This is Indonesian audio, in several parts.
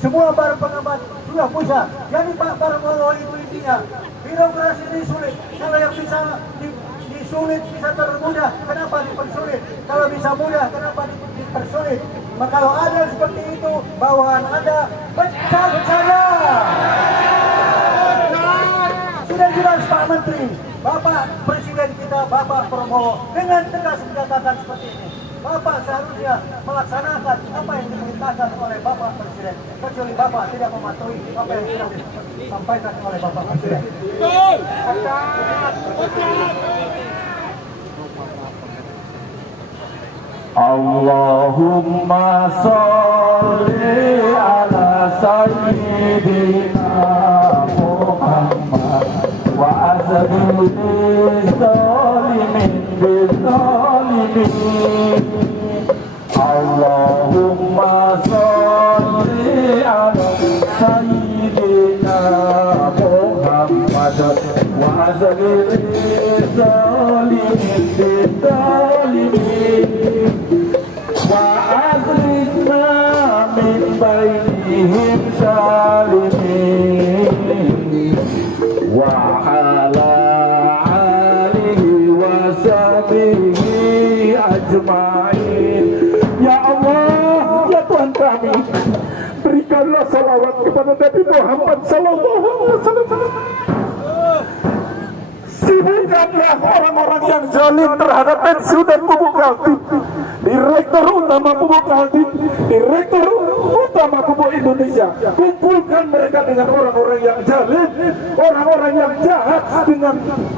Semua para pengamat sudah pusat. Jadi Pak Prabowo itu intinya birokrasi ini sulit. Kalau yang bisa disulit bisa termudah, kenapa dipersulit? Kalau bisa mudah, kenapa dipersulit? Maka kalau ada seperti itu, bawahan Anda pecat saya. Sudah jelas Pak Menteri, Bapak Presiden kita, Bapak Prabowo, dengan tegas menyatakan seperti ini. Bapak seharusnya melaksanakan apa yang diperintahkan oleh Bapak Presiden. Kecuali Bapak tidak mematuhi apa yang sudah disampaikan oleh Bapak Presiden. Allahumma sholli ala sayyidina Muhammad wa azbil zalimin bil zalimin. Allahumma sholli ala sayyidina Muhammad wa azbil zalimin bil zalimin. وأخرجنا من بينهم سالمين وعلى آله وصحبه أجمعين. Ya Allah, ya Tuhan kami, berikanlah salawat kepada Nabi Muhammad sallallahu alaihi wasallam. Sibukkanlah orang-orang yang zalim terhadap pensiunan Pupuk Kaltim, Direktur Utama Pupuk Kaltim, Direktur Utama Pupuk Indonesia. Kumpulkan mereka dengan orang-orang yang zalim, orang-orang yang jahat dengan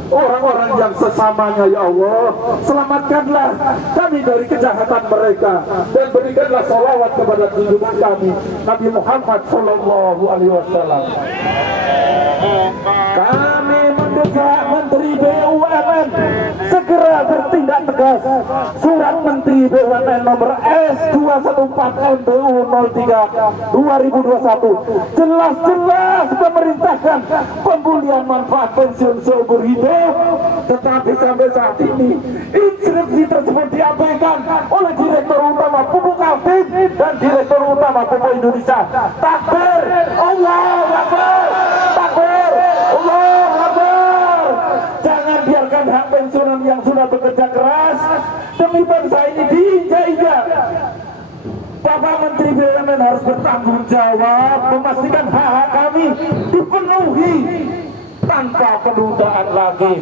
orang-orang yang sesamanya. Ya Allah, selamatkanlah kami dari kejahatan mereka dan berikanlah salawat kepada junjungan kami Nabi Muhammad sallallahu alaihi wasallam. Kami mendesak Menteri BUMN segera bertindak tegas. Surat Menteri BUMN nomor S214/MBU 03/2021 jelas-jelas memerintahkan pembulian manfaat pensiun seumur hidup, tetapi sampai saat ini instruksi tersebut diabaikan oleh Direktur Utama Pupuk Kaltim dan Direktur Utama Pupuk Indonesia. Takbir, Allahu Akbar, takbir, Allahu Akbar. Jangan biarkan hak pensiunan yang sudah bekerja keras demi bangsa ini diinjak-injak. Bapak Menteri BUMN harus bertanggung jawab memastikan hak-hak kami dipenuhi tanpa penundaan lagi.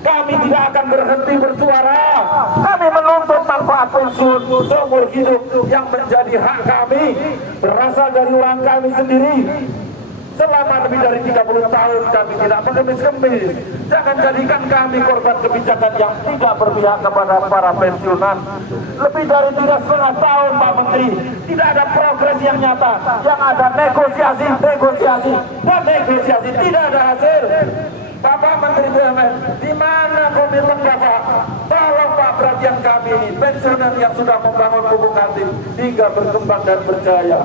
Kami tidak akan berhenti bersuara. Kami menuntut manfaat pensiun seumur hidup yang menjadi hak kami, berasal dari uang kami sendiri. Selama lebih dari 30 tahun kami tidak mengemis-kemis. Jangan jadikan kami korban kebijakan yang tidak berpihak kepada para pensiunan. Lebih dari 3,5 tahun Pak Menteri, tidak ada progres yang nyata. Yang ada negosiasi, dan negosiasi tidak ada hasil. Bapak Menteri BUMN, di mana komitmen Bapak? Tolong Pak, perhatian kami ini, pensiunan yang sudah membangun Pupuk Kaltim hingga berkembang dan berjaya.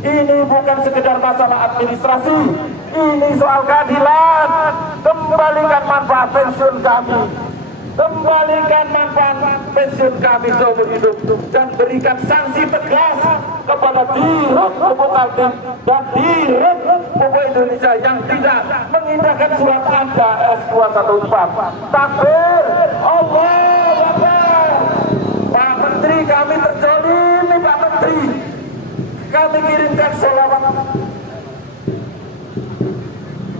Ini bukan sekedar masalah administrasi, ini soal keadilan. Kembalikan manfaat pensiun kami, kembalikan manfaat pensiun kami seumur hidup, dan berikan sanksi tegas kepada Dirut Pupuk Kaltim dan Dirut Pupuk Indonesia yang tidak mengindahkan surat Anda S214. Takbir, Allahu Akbar. Pak Menteri, kami terzalimi Pak Menteri. Kami kirimkan salawat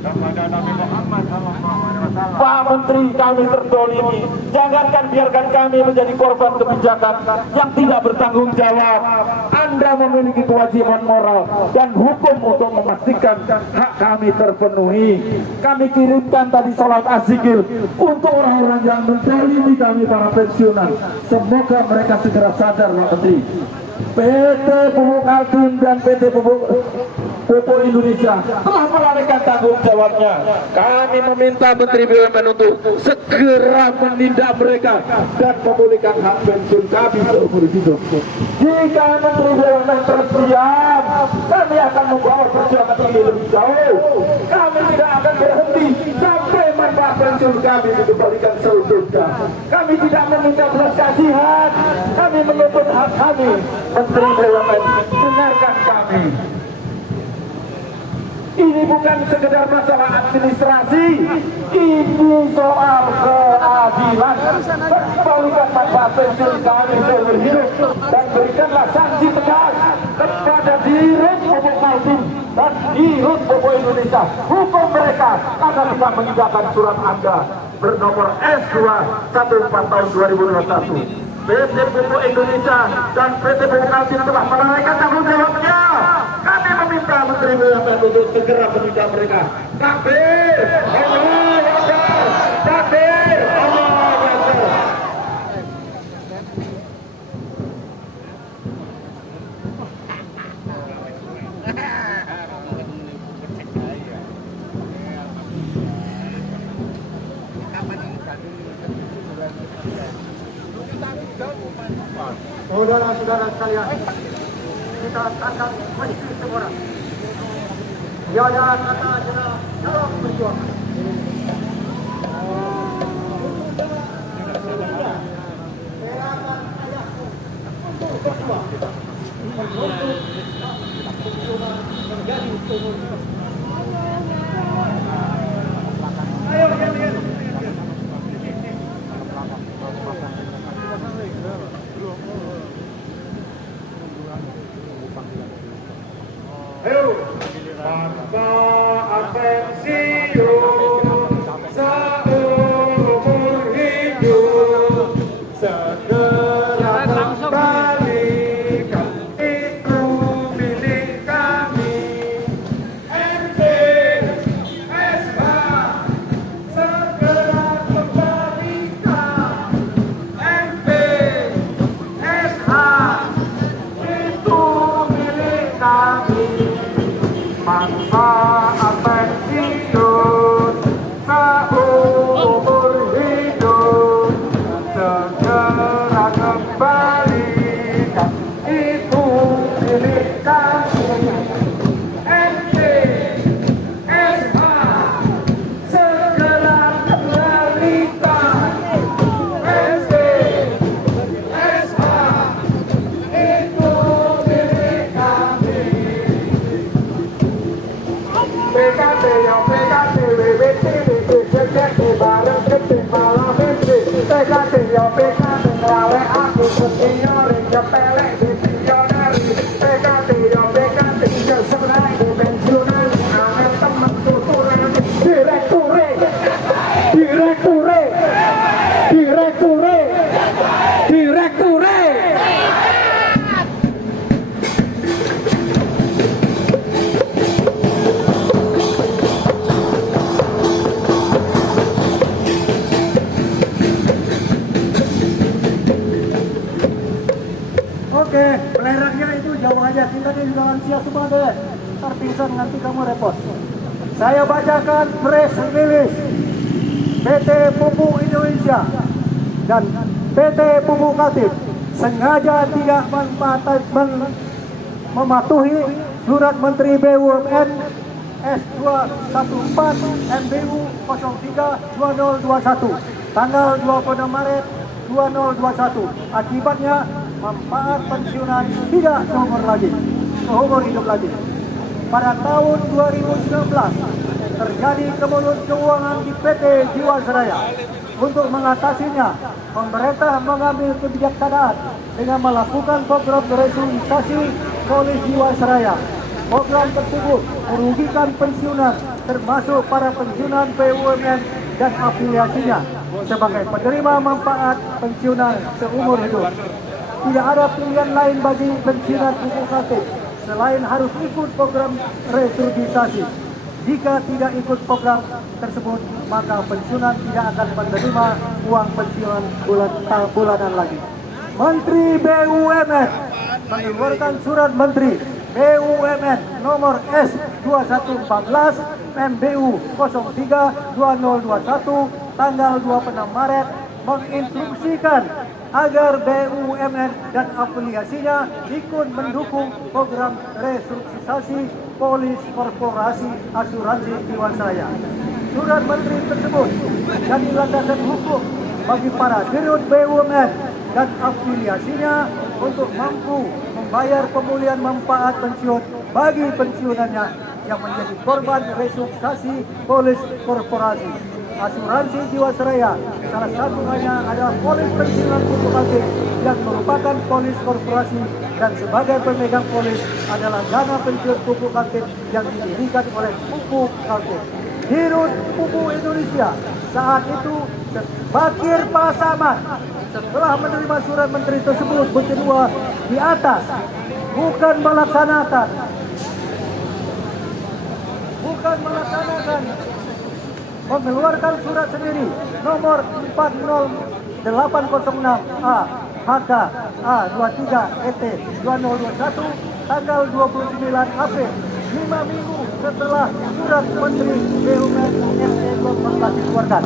kepada Nabi Muhammad SAW. Pak Menteri, kami terdolimi. Jangankan biarkan kami menjadi korban kebijakan yang tidak bertanggung jawab. Anda memiliki kewajiban moral dan hukum untuk memastikan hak kami terpenuhi. Kami kirimkan tadi salat azzikir untuk orang-orang yang mendolimi kami para pensiunan. Semoga mereka segera sadar, Pak Menteri. PT Pupuk Kaltim dan PT Pupuk Indonesia telah melalaikan tanggung jawabnya. Kami meminta Menteri BUMN untuk segera menindak mereka dan memulihkan hak pensiun kami seumur hidup. Jika Menteri BUMN terus diam, kami akan membawa perjuangan ini lebih jauh. Kami tidak akan berhenti sampai manfaat pensiun kami dikembalikan seutuhnya. Kami tidak meminta belas kasihan, kami menuntut hak kami. Menteri BUMN, dengarkan kami. Ini bukan sekedar masalah administrasi, ini soal keadilan. Kembalikan manfaat pensiun kami seumur hidup dan berikanlah sanksi tegas kepada Dirut Pupuk Kaltim dan Dirut Pupuk Indonesia. Hukum mereka karena tidak mengindahkan surat Anda bernomor S214 tahun 2021. PT Pupuk Indonesia dan PT Pupuk Kaltim telah melalaikan tanggung jawabnya. Kami meminta Menteri BUMN untuk segera menindak mereka. Takbir, Allahu Akbar, takbir, Allahu Akbar. Saudara-saudara sekalian, kita akan mesti semua. Tiada kata jelas dalam perjuangan. Ayo, manfaat pensiun seumur hidup segera kembalikan itu milik kami. NPSH segera kembalikan NPSH itu milik kami. Manfaat pensiun seumur hidup segera kembalikan itu milik kami. NPSH segera kembalikan NPSH itu milik kami. PKT yang PKT WBT WBT bareng gede malah gede. PKT yang PKT ngelawe aku senior kepelek di pioneri. PKT yang PKT sebenarnya di pensiunan aneh temen tuturan direkture direkture direkture direkture. Oke, belerangnya itu jauh aja, kita di lansia semua deh. Ntar pingsan nanti kamu repot. Saya bacakan press release PT Pupuk Indonesia dan PT Pupuk Kaltim sengaja tidak mematuhi surat Menteri BUMN S214 MBU 03/2021 tanggal 26 Maret 2021. Akibatnya manfaat pensiunan tidak seumur hidup lagi. Pada tahun 2019 terjadi kemulut keuangan di PT Jiwasraya. Untuk mengatasinya, pemerintah mengambil kebijaksanaan dengan melakukan program restrukturisasi polis Jiwasraya. Program tersebut merugikan pensiunan, termasuk para pensiunan BUMN dan afiliasinya sebagai penerima manfaat pensiunan seumur hidup. Tidak ada pilihan lain bagi pensiunan Pupuk Kaltim selain harus ikut program restrukturisasi. Jika tidak ikut program tersebut, maka pensiunan tidak akan menerima uang pensiunan bulanan lagi. Menteri BUMN mengeluarkan surat Menteri BUMN nomor S2114 MBU 03/2021 tanggal 26 Maret menginstruksikan agar BUMN dan afiliasinya ikut mendukung program restrukturisasi polis korporasi asuransi Jiwasraya. Surat Menteri tersebut menjadi landasan hukum bagi para dirut BUMN dan afiliasinya untuk mampu membayar pemulihan manfaat pensiun bagi pensiunannya yang menjadi korban restrukturisasi polis korporasi. Asuransi Jiwasraya salah satunya adalah polis pensiunan Pupuk Kaltim yang merupakan polis korporasi dan sebagai pemegang polis adalah dana pensiun Pupuk Kaltim yang didirikan oleh Pupuk Kaltim. Dirut Pupuk Indonesia saat itu Bakir Pasaman setelah menerima surat menteri tersebut berdua di atas bukan melaksanakan mengeluarkan surat sendiri nomor 40806A HK A23 ET 2021 tanggal 29 April 5 minggu setelah surat Menteri BUMN SE telah dikeluarkan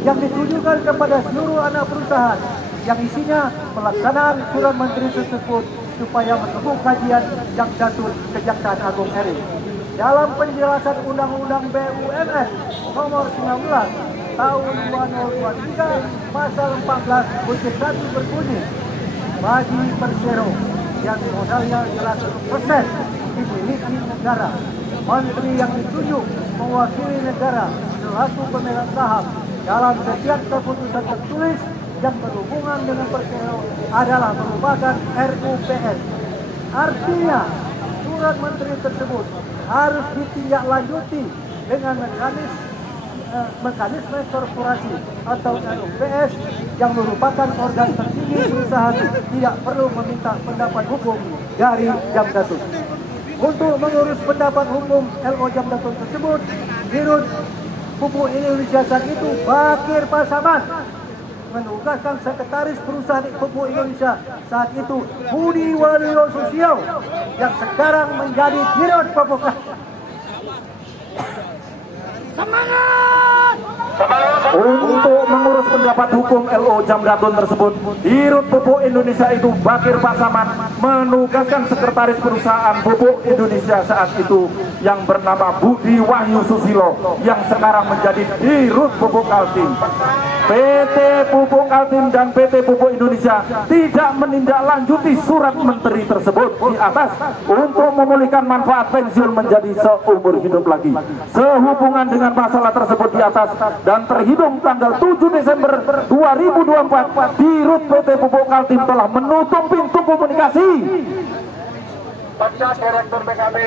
yang ditujukan kepada seluruh anak perusahaan yang isinya pelaksanaan surat menteri tersebut supaya menempuh kajian yang jatuh Kejaksaan Agung RI. Dalam penjelasan Undang-Undang BUMN nomor 19 tahun 2023 pasal 14 butir 1 berbunyi bagi persero yang modalnya 100% dimiliki negara, menteri yang ditunjuk mewakili negara selaku pemegang saham dalam setiap keputusan tertulis yang berhubungan dengan persero adalah merupakan RUPS. Artinya surat menteri tersebut harus ditindaklanjuti dengan mekanisme korporasi atau RUPS yang merupakan organ tertinggi perusahaan tidak perlu meminta pendapat hukum dari Jamdatun. Untuk mengurus pendapat hukum LO Jamdatun tersebut, Dirut Pupuk Indonesia saat itu Bakir Pasaman menugaskan sekretaris perusahaan Pupuk Indonesia saat itu Budi Waluyo Susio yang sekarang menjadi Dirut Pupuk. Semangat! Untuk mengurus pendapat hukum LO Jamdatun tersebut, Dirut Pupuk Indonesia itu Bakir Pasaman menugaskan sekretaris perusahaan Pupuk Indonesia saat itu yang bernama Budi Wahyu Susilo yang sekarang menjadi Dirut Pupuk Kaltim. PT Pupuk Kaltim dan PT Pupuk Indonesia tidak menindaklanjuti surat menteri tersebut di atas untuk memulihkan manfaat pensiun menjadi seumur hidup lagi. Sehubungan dengan masalah tersebut di atas dan terhitung tanggal 7 Desember 2024, Dirut PT Pupuk Kaltim telah menutup pintu komunikasi.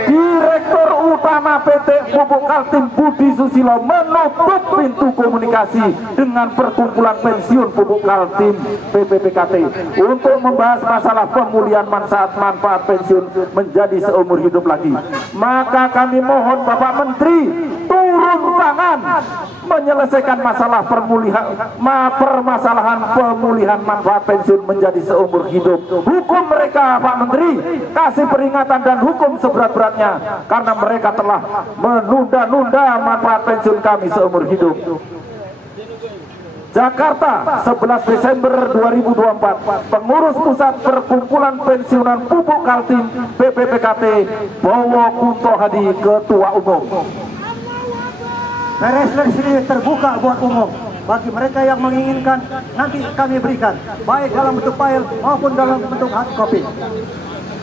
Direktur Utama PT Pupuk Kaltim Budi Susilo menutup pintu komunikasi dengan Perkumpulan Pensiun Pupuk Kaltim PPPKT untuk membahas masalah pemulihan manfaat pensiun menjadi seumur hidup lagi. Maka kami mohon Bapak Menteri turun tangan menyelesaikan masalah permasalahan pemulihan manfaat pensiun menjadi seumur hidup. Hukum mereka Pak Menteri, kasih peringatan dan hukum seberat-beratnya karena mereka telah menunda-nunda manfaat pensiun kami seumur hidup. Jakarta, 11 Desember 2024, Pengurus Pusat Perkumpulan Pensiunan Pupuk Kaltim PPPKT Bowo Kunto Hadi, Ketua Umum. Peres ini terbuka buat umum. Bagi mereka yang menginginkan, nanti kami berikan, baik dalam bentuk file maupun dalam bentuk hard copy.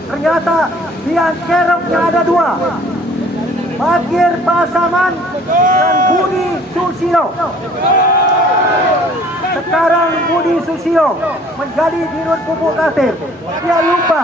Ternyata Dian Keroknya ada dua, Bakir Pasaman dan Budi Susilo. Sekarang Budi Susilo menjadi Dirut Pupuk Kaltim. Dia lupa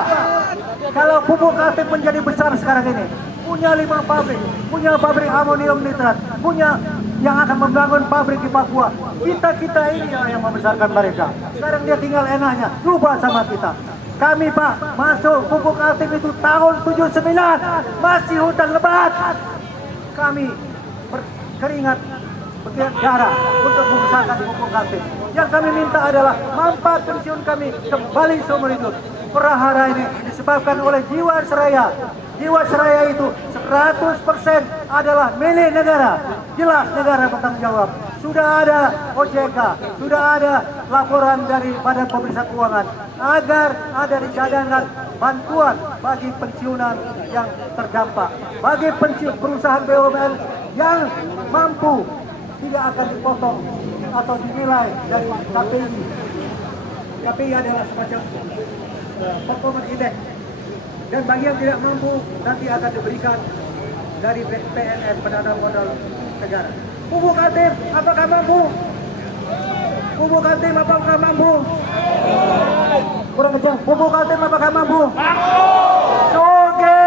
kalau Pupuk Kaltim menjadi besar sekarang ini, punya 5 pabrik, punya pabrik amonium nitrat, punya yang akan membangun pabrik di Papua. Kita ini yang membesarkan mereka. Sekarang dia tinggal enaknya, lupa sama kita. Kami Pak, masuk Pupuk Kaltim itu tahun 79, masih hutan lebat. Kami berkeringat, darah untuk membesarkan Pupuk Kaltim. Yang kami minta adalah manfaat pensiun kami kembali seumur hidup. Perahara ini disebabkan oleh Jiwasraya. Jiwasraya itu 100% adalah milik negara. Jelas negara bertanggung jawab. Sudah ada OJK, sudah ada laporan dari Badan Pemeriksa Keuangan agar ada dicadangkan bantuan bagi pensiunan yang terdampak. Bagi perusahaan BUMN yang mampu tidak akan dipotong atau dinilai dari KPI. KPI adalah semacam performance index. Dan bagi yang tidak mampu nanti akan diberikan dari PNS penanam modal negara. Kubu Kaltim, apakah mampu? Kubu Kaltim, apakah mampu? Kurang kencang. Kubu Kaltim, apakah mampu? Oke.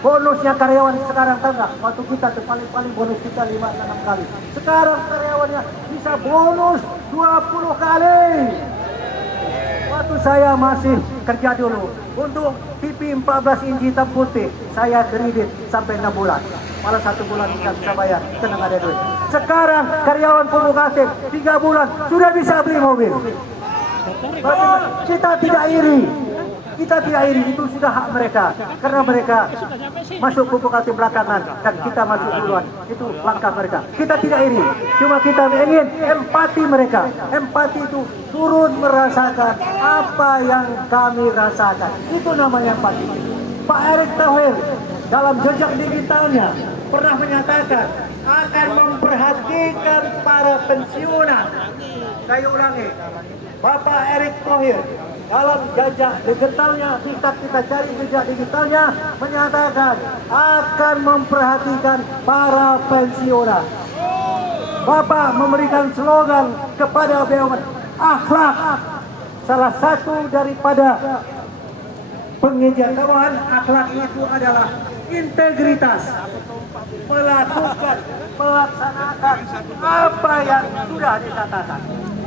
Bonusnya karyawan sekarang tahu nggak? Waktu kita tuh paling bonus kita 5-6 kali. Sekarang karyawannya bisa bonus 20 kali. Waktu saya masih kerja dulu untuk TV 14 inci hitam putih, saya kredit sampai 6 bulan. Malah 1 bulan kita bisa bayar, tenang ada duit. Sekarang karyawan Kubu Kaltim 3 bulan sudah bisa beli mobil. Kita tidak iri. Kita tidak iri, itu sudah hak mereka. Karena mereka masuk Kubu Kaltim belakangan dan kita masuk duluan. Itu langkah mereka. Kita tidak iri, cuma kita ingin empati mereka. Empati itu turun merasakan apa yang kami rasakan. Itu namanya empati. Pak Erick Thohir dalam jejak digitalnya pernah menyatakan akan memperhatikan para pensiunan. Saya ulangi, Bapak Erick Thohir dalam jejak digitalnya, kita cari jejak digitalnya, menyatakan akan memperhatikan para pensiunan. Bapak memberikan slogan kepada BUMN, akhlak. Salah satu daripada penginjak kawan, akhlak itu adalah integritas, melaksanakan apa yang sudah dikatakan.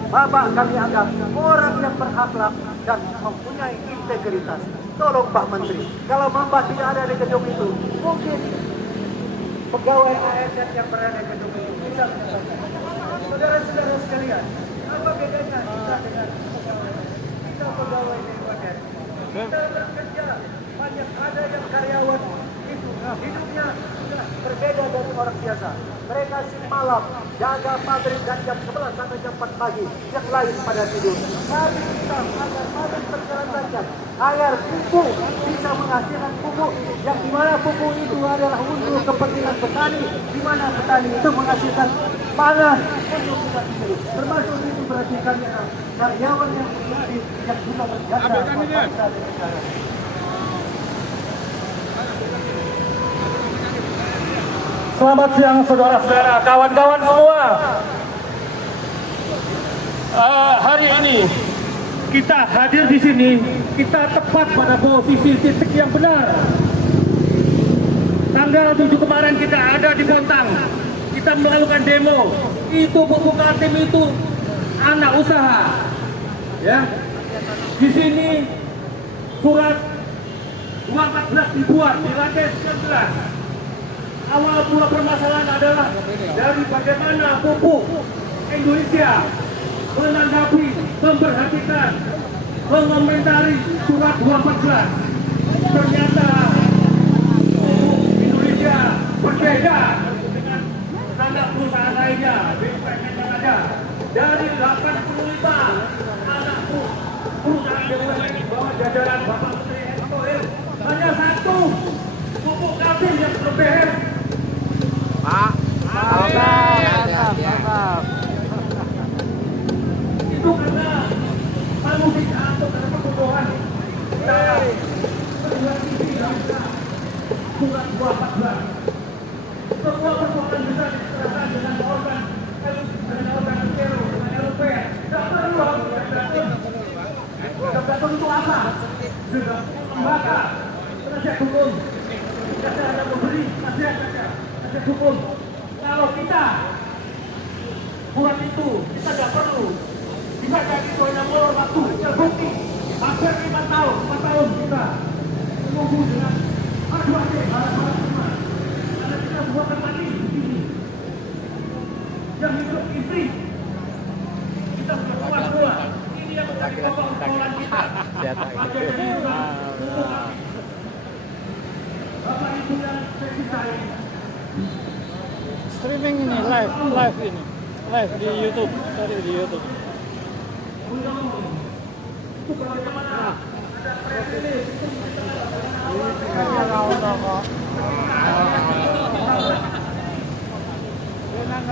Bapak kami anggap orang yang berakhlak dan mempunyai integritas. Tolong Pak Menteri, kalau Bapak tidak ada di gedung itu, mungkin pegawai ASN yang berada di gedung itu bisa menjelaskan. Saudara-saudara sekalian, apa bedanya kita dengan kita pegawai BUMN? Kita bekerja, banyak ada yang karyawan itu hidupnya sudah berbeda dari orang biasa. Mereka malam jaga pabrik dan jam 11 sampai jam 4 pagi, yang lain pada tidur. Kami minta agar pabrik berjalan lancar, agar pupuk bisa menghasilkan pupuk yang dimana pupuk itu adalah untuk kepentingan petani, dimana petani itu menghasilkan pangan untuk kita sendiri. Termasuk itu berarti kami karyawan yang berarti yang juga berjasa bangsa dan negara. Selamat siang saudara-saudara, kawan-kawan semua. Hari ini kita hadir di sini, kita tepat pada posisi titik yang benar. Tanggal 7 kemarin kita ada di Bontang, kita melakukan demo. Itu Kubu Kaltim itu anak usaha, ya. Di sini surat 214 dibuat di lantai 19. Awal mula permasalahan adalah dari bagaimana pupuk Indonesia menanggapi, memperhatikan, mengomentari surat 214. Ternyata pupuk Indonesia berbeda dengan standar perusahaan lainnya. BUMN yang ada dari 85 anak perusahaan BUMN di bawah jajaran Bapak Menteri Erick Thohir, hanya satu Kubu Kaltim yang berbeda. Pak, mantap. Itu karena manusia atau karena kebodohan. Surat 214. Semua persoalan bisa diserahkan dengan organ LPR, dengan LPR. Tidak perlu harus tidak untuk apa? Sudah lembaga penasihat hukum. Kita ada memberi nasihat saja. Hukum. Kalau kita buat itu, kita tidak perlu. Bisa jadi itu hanya molor waktu, terbukti. Hampir 4 tahun kita menunggu dengan aduh hal-hal semua. Karena kita buat kembali di sini. Yang hidup istri, kita sudah puas semua. Ini yang menjadi persoalan kita. Bapak Ibu dan saya. Streaming ini live di YouTube, cari di YouTube.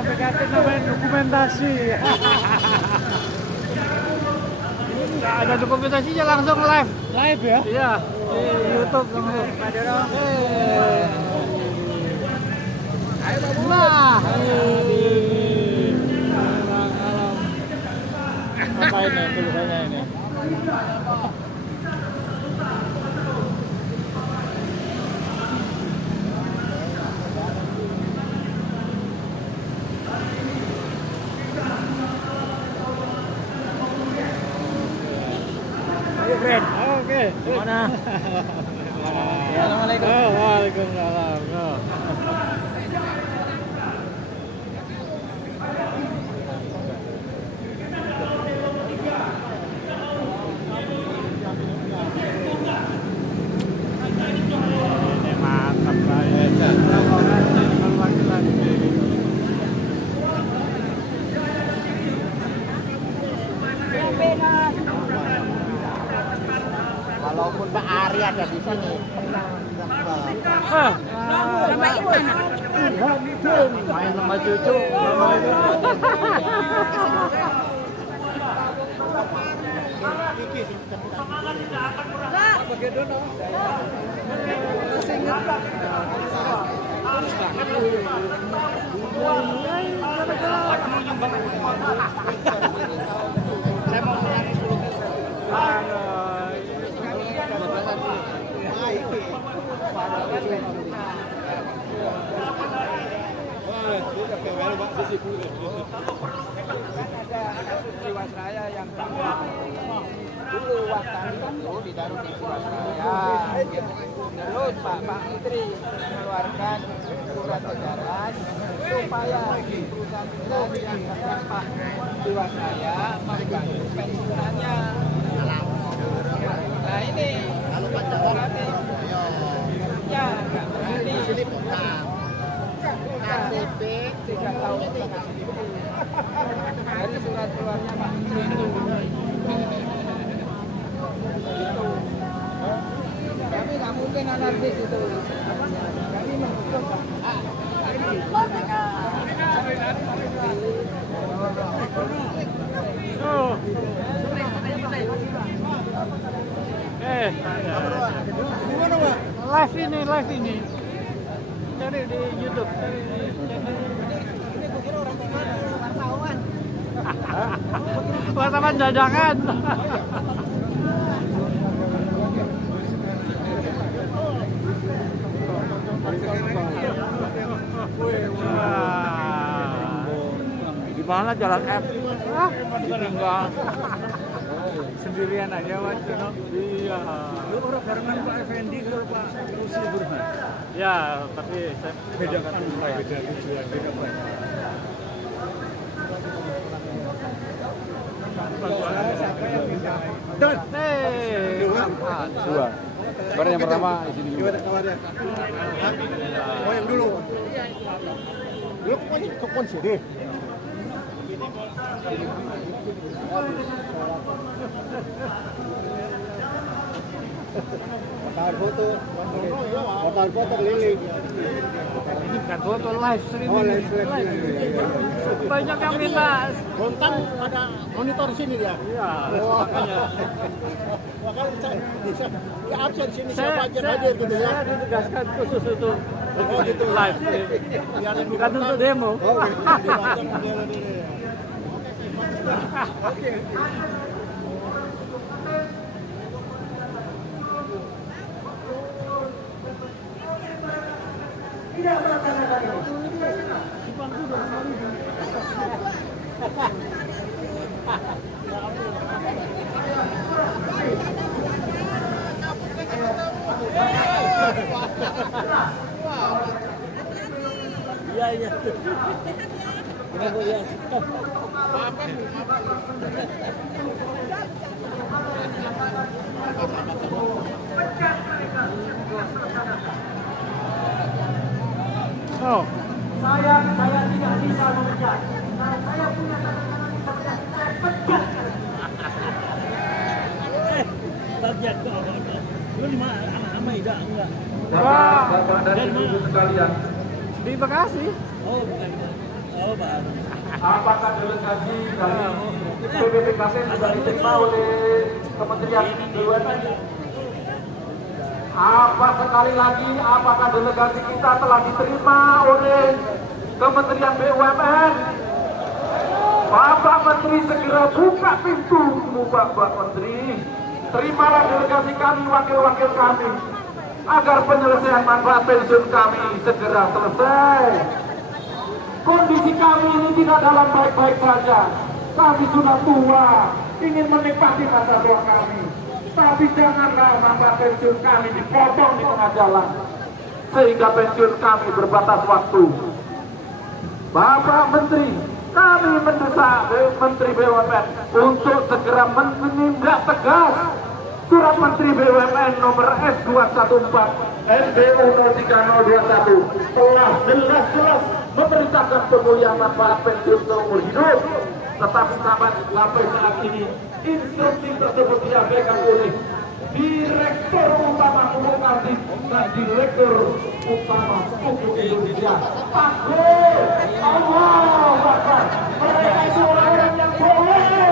Negatif namanya dokumentasi. Nggak ada dokumentasinya, langsung live ya? Iya, di YouTube langsung. ini tulisannya ini. Ayo, Fred. Oke. Gimana? Assalamualaikum. Oh, waalaikumsalam. Oh. Ini mantap kayaknya. Walaupun Pak Ari ada di sini, Ah, Sama Intan. main sama cucu. Jiwasraya yang dulu waktu itu ditaruh di Jiwasraya. Terus Pak Menteri mengeluarkan surat edaran supaya perusahaan yang Pak Jiwasraya mengganti pensiunannya. Nah ini kalau berani, ya nggak berani. KTP 3 tahun setengah itu dari surat keluarnya Pak Menteri itu. Tapi nggak mungkin anarkis itu. Kami mendukung. Oh. Live ini. Cari di YouTube, cari di channel. Wartawan dadakan. Di mana jalan F? Ditinggal. Sendirian aja Mas Jono. Iya. Lu orang barengan Pak Effendi ke Pak Rusli Burhan. Ya, tapi saya Beda kan beda tujuan, beda banyak. Dan dua. Baru yang pertama di sini. Gimana kabarnya? Oh yang dulu. Dulu ke konser. Foto keliling. Ini bukan foto live streaming. Oh, live streaming. Banyak yang minta. Kan ada monitor di sini dia. Iya. Makanya. Makanya bisa absen sini Saya, siapa aja hadir gitu ya. saya ditugaskan khusus untuk live streaming. Bukan untuk demo. Oke. Tidak melaksanakan Iya, iya. Oh, Saya tidak bisa mengejar. Nah, saya punya kata-kata bisa mengejar. Saya pecat. bagian ke apa? Lu di mana? Sama Ida enggak? Bapak dan Ibu sekalian, di Bekasi. Oh, bukan. Oh, baru. apakah delegasi dari PBPKP sudah diterima oleh Kementerian BUMN? Sekali lagi, apakah delegasi kita telah diterima oleh Kementerian BUMN? Bapak Menteri segera buka pintumu, Bapak Menteri. Terimalah delegasi kami, wakil-wakil kami, agar penyelesaian manfaat pensiun kami segera selesai. Kondisi kami ini tidak dalam baik-baik saja. Kami sudah tua, ingin menikmati masa tua kami. Tapi janganlah manfaat pensiun kami dipotong di tengah jalan, sehingga pensiun kami berbatas waktu. Bapak Menteri, kami mendesak Menteri BUMN untuk segera menindak tegas Surat Menteri BUMN nomor S214 NBU 03021 telah jelas-jelas memerintahkan pemulihan manfaat pensiun seumur hidup. Tetapi sampai saat ini instruksi tersebut diabaikan oleh Direktur Utama Pupuk Kartip dan Direktur Utama Pupuk Indonesia. Takbir! Allahu Akbar! Mereka itu orang yang boleh.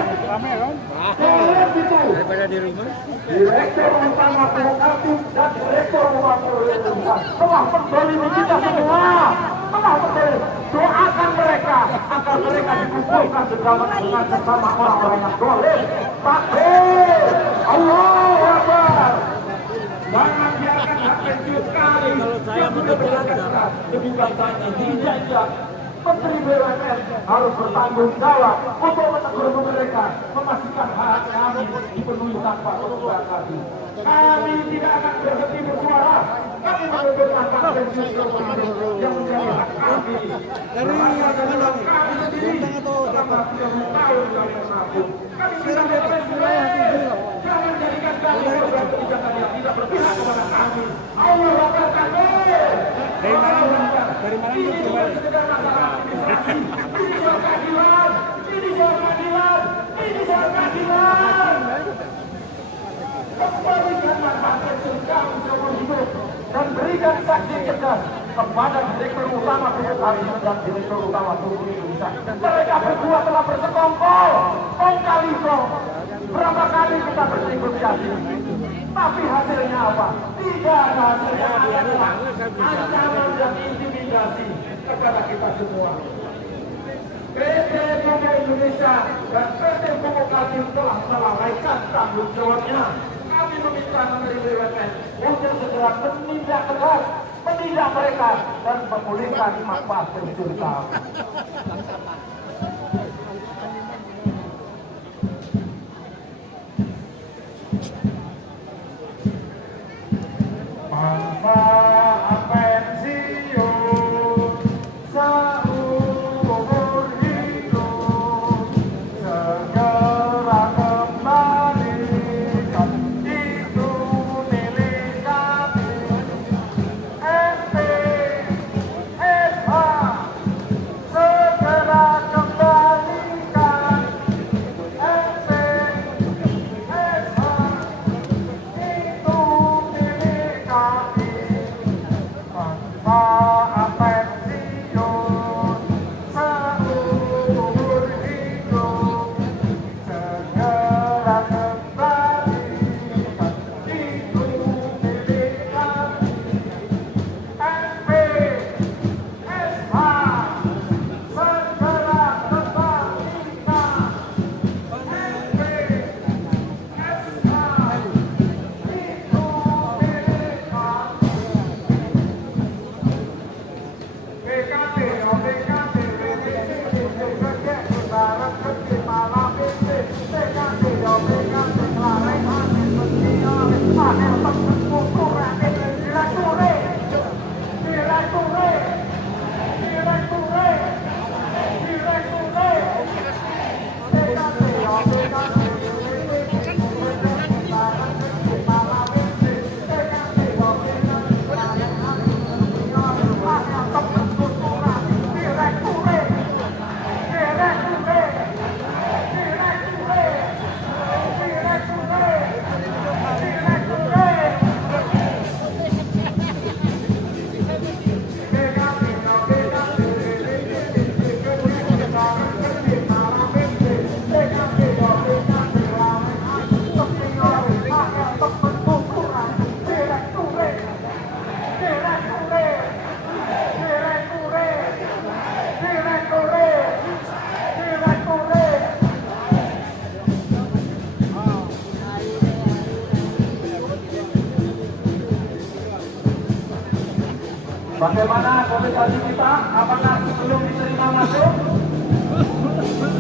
Boleh itu. Daripada di rumah. Direktur Utama Pupuk Kartip dan Direktur Utama Pupuk Indonesia telah mendolimi kita semua. Telah mendolimi. Doakan mereka agar mereka dikumpulkan dengan sesama orang-orang yang boleh. Takbir! Allahu Akbar! Jangan biarkan hak pensiun kami yang sudah berdasarkan demi bangsa ini dijajah. Menteri BUMN harus bertanggung jawab untuk menegur mereka, memastikan hak kami dipenuhi tanpa perubahan lagi. Kami tidak akan berhenti bersuara. Kami menuntut hak pensiun yang menjadi hak kami. Berasal dari kami sendiri selama 30 tahun kami menabung. Kami tidak berpensiun. Jangan jadikan kami korban kebijakan yang tidak berpihak kepada kami. Allah Akbar takbir. Dari mana Ini bukan sekedar masalah administrasi. Ini soal keadilan. Ini soal keadilan. Ini soal keadilan. Kembalikan manfaat pensiun kami seumur hidup dan berikan sanksi tegas kepada Direktur Utama Pupuk Kartip dan Direktur Utama Pupuk Indonesia. Mereka berdua telah bersekongkol, kong kali kong. Berapa kali kita bernegosiasi, tapi hasilnya apa? Tidak ada hasilnya. Ancaman dan intimidasi kepada kita semua. PT Pupuk Indonesia dan PT Pupuk Kartip telah melalaikan tanggung jawabnya. Kami meminta Menteri BUMN untuk segera menindak tegas, menindak mereka dan memulihkan manfaat pensiun kami. Manfaat pensiun seumur hidup segera kembalikan, itu milik kami. ST, SH segera Bagaimana komunikasi kita? Apakah sebelum diterima masuk?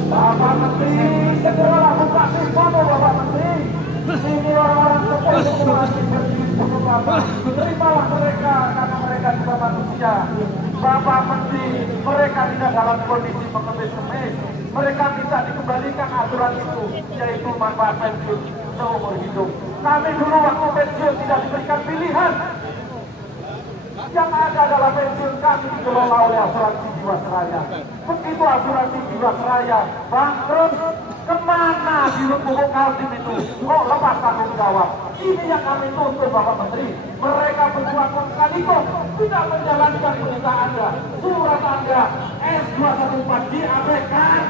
Bapak Menteri, segera buka teleponmu Bapak Menteri. Ini orang-orang sepuh masih berdiri untuk Bapak. Terimalah mereka karena mereka juga manusia. Bapak Menteri, mereka tidak dalam kondisi mengemis-ngemis. Mereka bisa dikembalikan aturan itu, yaitu manfaat pensiun seumur hidup. Kami dulu waktu pensiun tidak diberikan pilihan. Yang ada dalam pensiun kami dikelola oleh asuransi Jiwasraya. Begitu asuransi Jiwasraya bangkrut, kemana biru pupuk Kaltim itu? Kok lepas tanggung jawab? Ini yang kami tuntut Bapak Menteri. Mereka berbuat sekaligus tidak menjalankan perintah Anda. Surat Anda S214 diabaikan.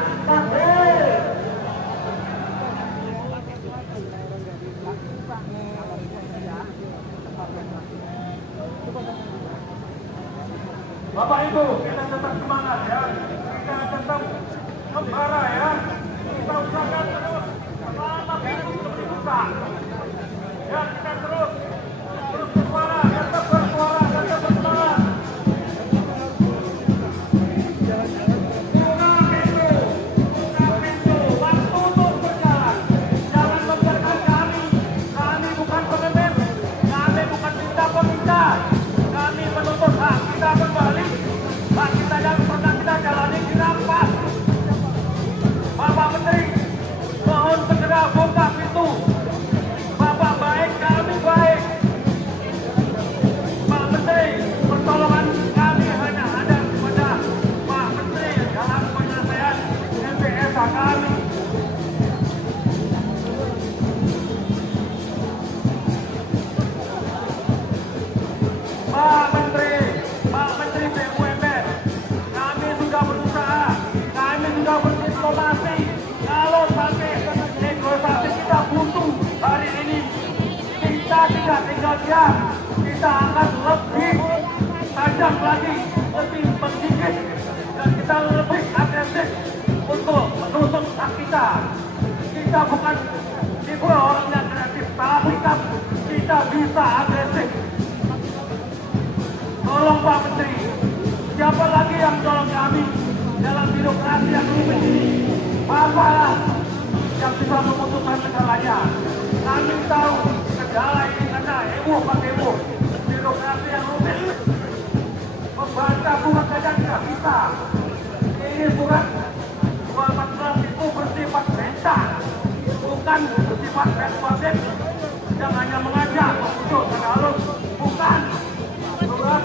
Bapak Ibu, kita tetap semangat ya. Kita tetap membara ya. Kita usahakan terus selama pintu belum dibuka. Ya, kita terus bersuara, tetap bersuara, tetap bersemangat. Buka pintu, waktu untuk berjalan. Jangan membiarkan kami bukan pemimpin, kami bukan minta-peminta. Kami menuntut hak kita kembali. Hak kita yang pernah kita jalani dirampas. Bapak Menteri, mohon segera buka pintu. Bapak baik, kami baik. Pak Menteri, pertolongan kami hanya ada kepada Pak Menteri dalam penyelesaian MPSK kami. Pak Menteri BUMN, kami sudah berusaha, kami sudah berdiplomasi. Kalau sampai negosiasi kita buntu hari ini, kita tidak tinggal diam, kita akan lebih tajam lagi, lebih menggigit, dan kita lebih agresif untuk menuntut hak kita. Kita bukan tipe orang yang kreatif, tapi kita bisa agresif. Tolong Pak Menteri, siapa lagi yang tolong kami dalam birokrasi yang rumit ini? Bapak yang bisa memutuskan segalanya. Kami tahu segala ini karena heboh Pak heboh, birokrasi yang rumit. Membaca surat saja tidak bisa. Ini surat 214 itu bersifat perintah, bukan bersifat persuasif yang hanya mengajak untuk harus, bukan. Surat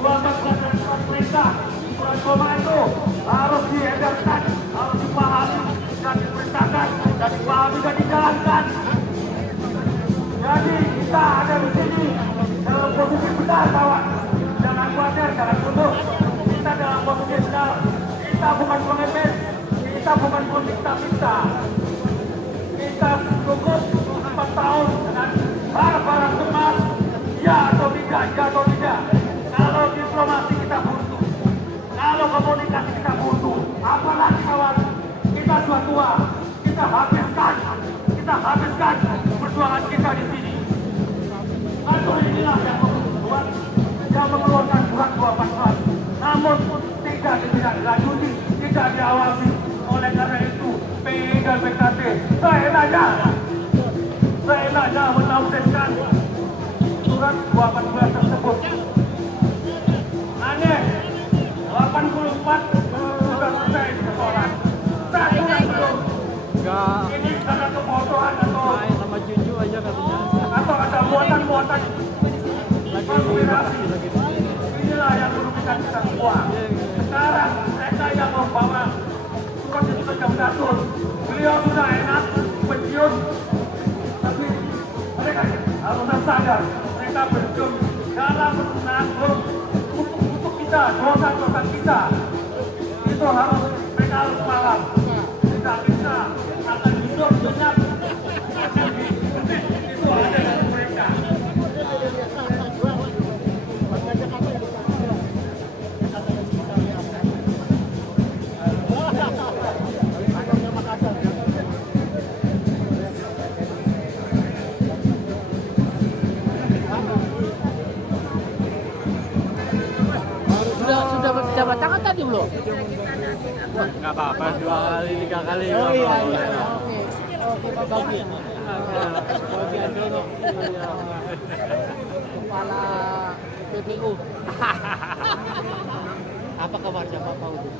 214 perintah, surat koma itu harus diedarkan, harus dipahami dan diperintahkan, dan dipahami dan dijalankan. Jadi kita ada di sini dalam posisi benar kawan. Jangan khawatir, jangan tunduk. Kita dalam posisi benar. Kita bukan pengemis, kita bukan pendikta-dikta. Kita cukup 4 tahun dengan barang-barang emas. Ya atau tidak, ya atau tidak. Kalau diplomasi kita buntu, kalau komunikasi kita buntu, apalagi kawan, kita sudah tua, kita habiskan perjuangan kita di sini. Atur inilah yang membuat, yang mengeluarkan surat 214. Namun tidak dilanjuti, tidak diawasi. Oleh karena itu, PI dan PKB seenaknya menafsirkan surat 214 tersebut. Aneh, 84 sudah selesai persoalan. Satu yang belum. Ini karena kebodohan atau sama cucu aja katanya. Atau ada muatan-muatan konspirasi. Inilah yang merugikan kita semua. Sekarang mereka yang membawa surat itu ke jam datur. Beliau sudah enak pensiun, tapi mereka harus sadar mereka pensiun dalam menanggung untuk kita, dosa-dosa kita. Itu harus mereka harus paham. Tidak bisa akan hidup senyap. Itu ada dari mereka. aja belum? Nggak apa-apa, 2 kali, 3 kali. Oh nggak iya, apa-apa. iya. Oke, Pak Bagi. Bagian dulu. Kepala PPU. Apa kabarnya Pak Paulus?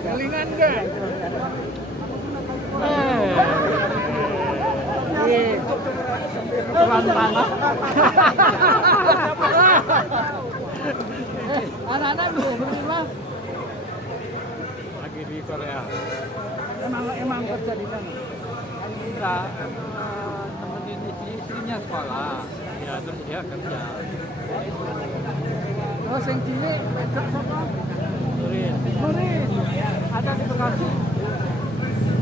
Kelingan deh. Tanah. Anak-anak berlima. Lagi di Korea. Emang kerja di sana. Enggak, temenin istrinya sekolah. Ya, terus dia kerja. Oh, sing cilik wedok sapa? Nurin. Nurin. Ada di Bekasi.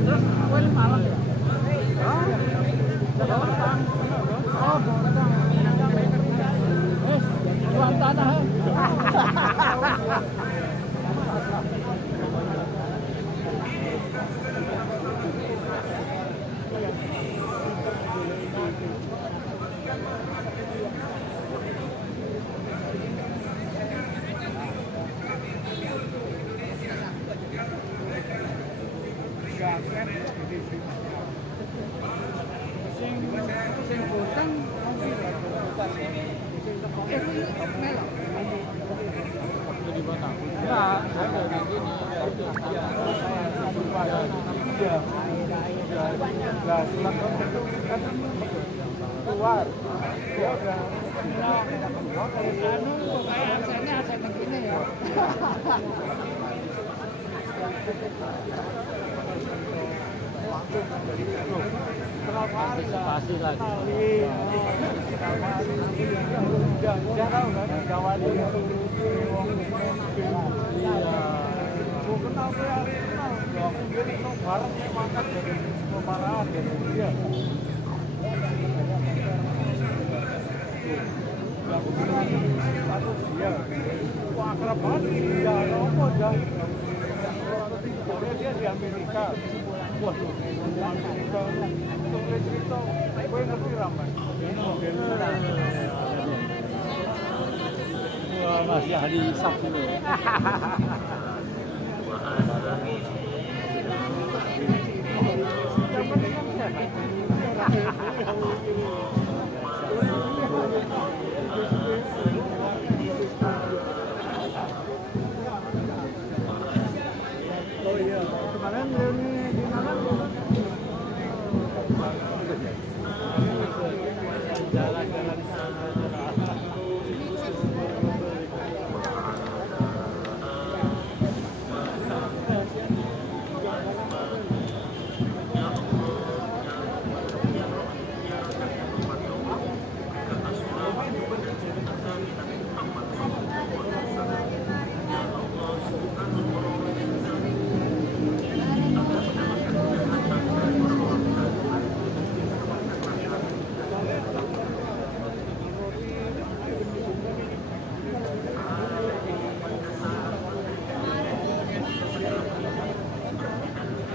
Terus kowe Malang ya? Oh. Oh, Bontang. Jual tanah. Sing Bontang melok. Waktu di Batam. Enggak, saya dari sini. Keluar. Dia udah Asalnya asal begini ya. Antisipasi lagi. jarang kan Jawa ini. Iya. Kenal ya, kenal. Jadi bareng makan dari kemarahan dari dia. Status dia. Wah, akrab banget dia. Apa aja. Dia di Amerika. Waduh, di Amerika. Tulis itu, gue ngerti ramai. Wah, masih ahli hisap ini. Oh iya, kemarin reuni di mana? Jalan-jalan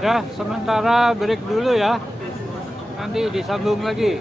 Ya, sementara break dulu ya. Nanti disambung lagi.